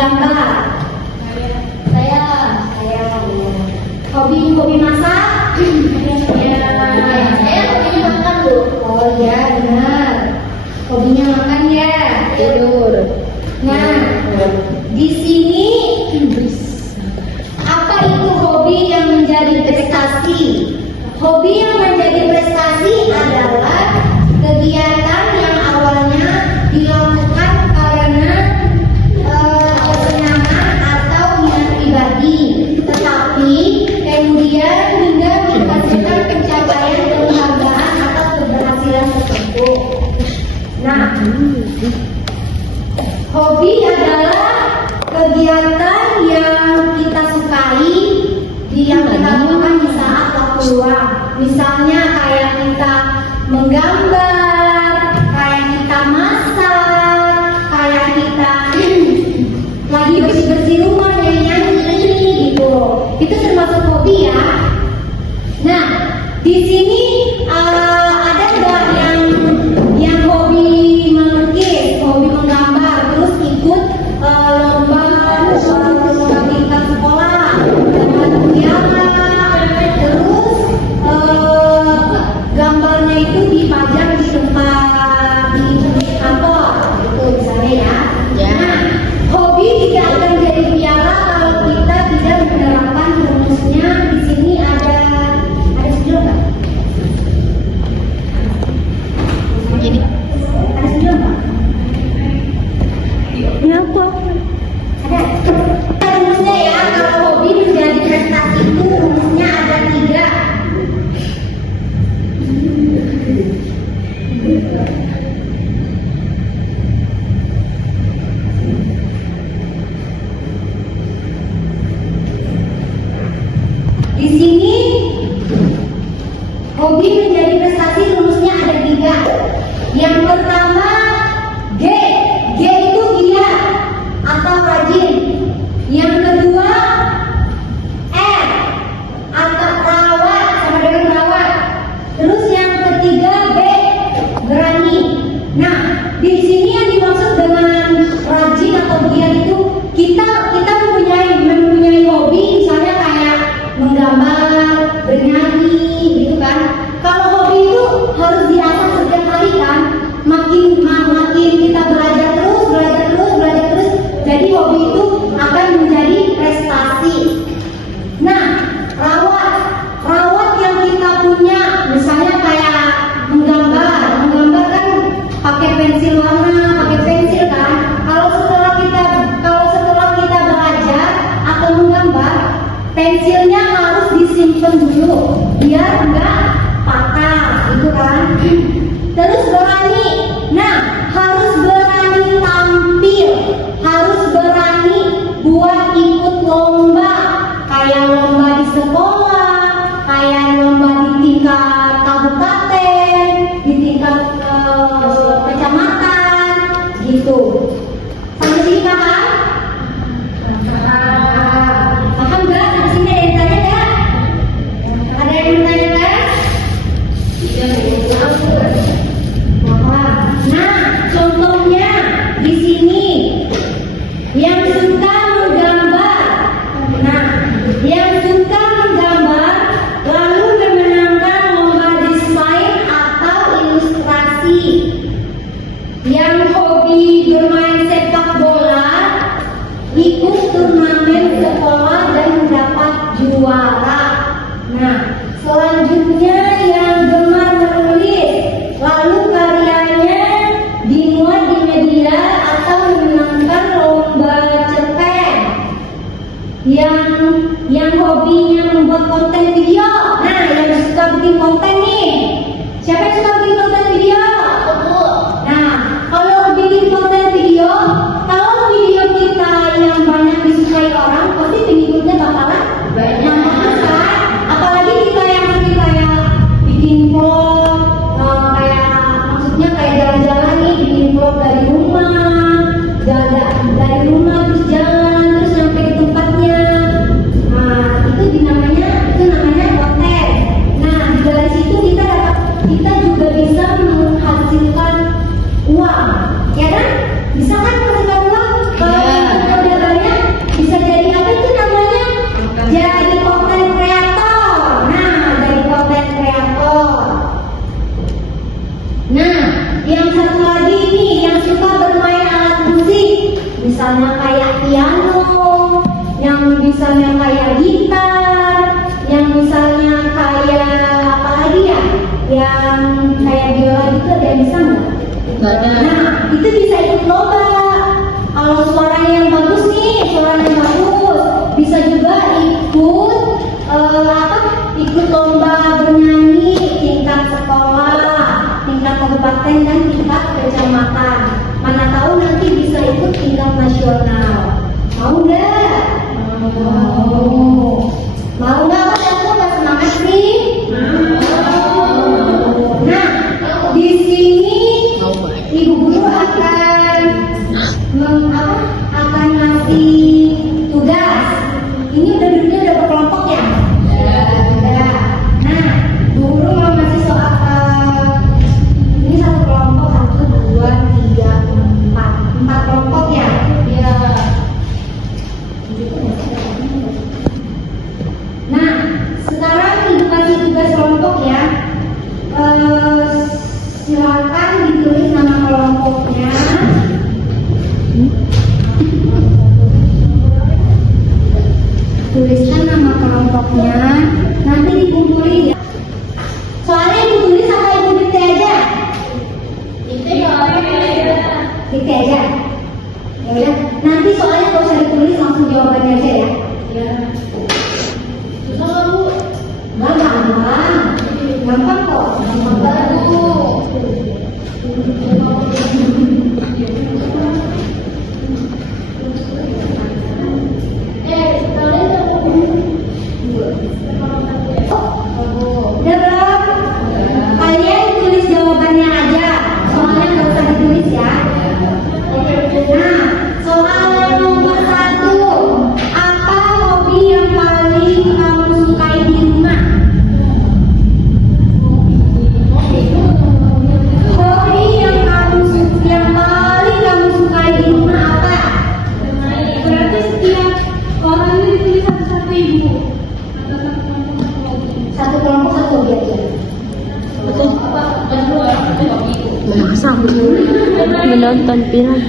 menggambar. Saya. Hobi masak. Saya hobinya makan Bu. Oh ya benar. Hobinya makan ya. Tidur. Nah, di sini apa itu hobi yang menjadi prestasi? Hobi yang menjadi prestasi adalah kegiatan yang awalnya dilakukan karena kesenangan atau minat pribadi, tetapi kemudian hingga menghasilkan pencapaian penghargaan atau keberhasilan tertentu. Nah, hobi adalah kegiatan yang kita sukai, yang kita lakukan di saat waktu luang. Misalnya kayak kita menggambar, kayak kita masak, kayak kita lagi bersih-bersih rumah, nyanyi gitu. Itu termasuk hobi ya. Nah, di sini ada nggak yang hobi melukis, hobi menggambar, terus ikut lomba tingkat sekolah, dapat piala, terus gambarnya itu dipajang di tempat di kantor, itu misalnya ya. Nah, hobi tidak akan jadi piala kalau kita tidak menerapkan rumusnya. Di sini ada skill nggak? Jadi Ada skill nggak? kenapa? Ada rumusnya ya. Kalau hobi menjadi prestasi itu rumusnya ada 3. Di sini hobi menjadi prestasi rumusnya ada 3. Yang pertama G itu giat atau rajin. Yang kedua R atau rawat, sama dengan rawat. Terus yang ketiga B berani. Nah, di sini yang dimaksud dengan rajin atau giat itu kita mempunyai hobi, misalnya kayak menggambar, bernyanyi, gitu kan. Kalau hobi itu harus diasah setiap hari kan. Makin kita belajar terus, jadi hobi itu akan menjadi prestasi. Nah, rawat yang kita punya, misalnya kayak menggambar kan pakai pensil warna, pakai pensil kan. Kalau setelah kita belajar atau menggambar, pensilnya harus disimpan dulu biar enggak patah, gitu kan. Terus berani. Nah, harus berani tampil, harus berani buat ikut lomba, kayak lomba di sekolah, kayak lomba di tingkat kabupaten, di tingkat kecamatan, gitu. Sampai sini paham? Paham nggak? Di sini ada yang tanya nggak? Ada yang bertanya nggak? Nah, contohnya di sini yang suka menggambar. Nah, yang suka menggambar lalu memenangkan lomba desain atau ilustrasi. Yang hobi bermain sepak bola ikut turnamen sekolah dan mendapat juara. Nah, selanjutnya yang gemar menulis, lalu karyanya dimuat di media atau memenangkan lomba cerpen. Yang hobinya membuat konten video. Nah, yang suka bikin konten nih. Siapa yang suka bikin konten video? Aku. Nah, kalau bikin konten video, kalau video kita yang banyak disukai orang, pasti pengikutnya bakalan banyak kan? Apalagi kita yang kayak bikin vlog, maksudnya kayak jalan-jalan nih, bikin vlog dari rumah, terus jalan, terus sampai ke tempatnya. Nah, itu namanya konten. Nah, dari situ kita juga yang misalnya kayak gitar, yang misalnya kayak apa lagi ya, yang kayak biola itu ada yang bisa nggak? Nggak ada. Nah, itu bisa ikut lomba. Kalau suaranya yang bagus nih, suaranya bagus, bisa juga ikut ikut lomba bernyanyi tingkat sekolah, tingkat kabupaten dan tingkat kecamatan. Mana tahu nanti bisa ikut tingkat nasional. Mau nggak? Mau nggak? Aku nggak semangat sih. Nah, di sini Mau banget. Ibu guru akan akan ngasih tugas. Ini duduknya udah berkelompok ya? Udah. Nah, Bu guru mau ngasih soal ini satu kelompok, 1, 2, 3, 4 kelompok ya? Iya. Nah, sekarang dikasih tugas kelompok ya. Silakan ditulis nama kelompoknya. Tuliskan nama kelompoknya. Nanti dikumpulin ya. Soalnya ibu tulis apa ibu dikte aja? Dikte aja. Ya udah. Nanti soalnya kalau usah ditulis langsung jawabannya aja ya. Nggak gampang. Gampang kok. Gampang Bu. Udah belum? Kalian tulis jawabannya aja. Soalnya nggak usah ditulis ya. Nah, soal nomor 1. Apa hobi yang paling kamu sukai di rumah? Hobi yang paling kamu sukai di rumah apa? Berarti setiap orang ini ditulis satu-satu ibu. Satu kelompok satu hobi aja. Masa menonton film.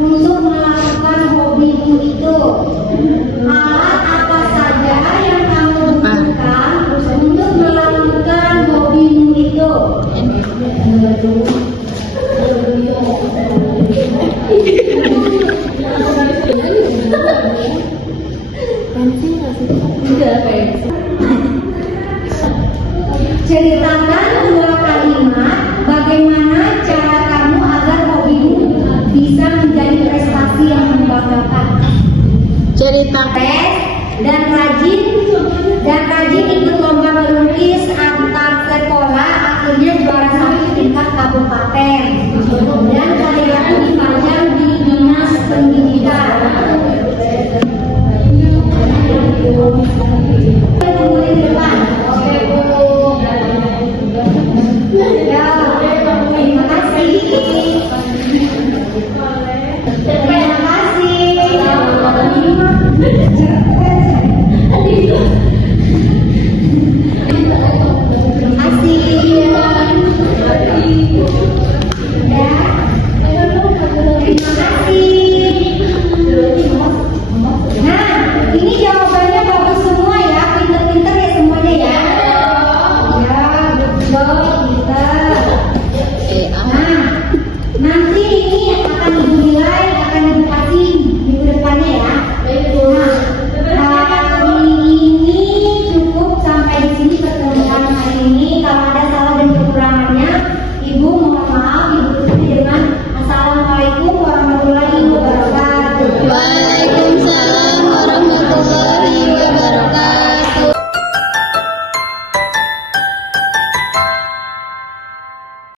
Untuk melakukan hobimu itu, alat apa saja yang kamu butuhkan untuk melakukan hobimu itu? Ceritakan 2 kalimat bagaimana cara kamu agar hobimu bisa menjadi prestasi yang membanggakan. Cerita. Tes dan rajin ikut lomba melukis antar sekolah, akhirnya juara 1 tingkat kabupaten dan karyamu dipajang di dinas pendidikan. Tunggu di depan. Ya, terima kasih. Terima kasih.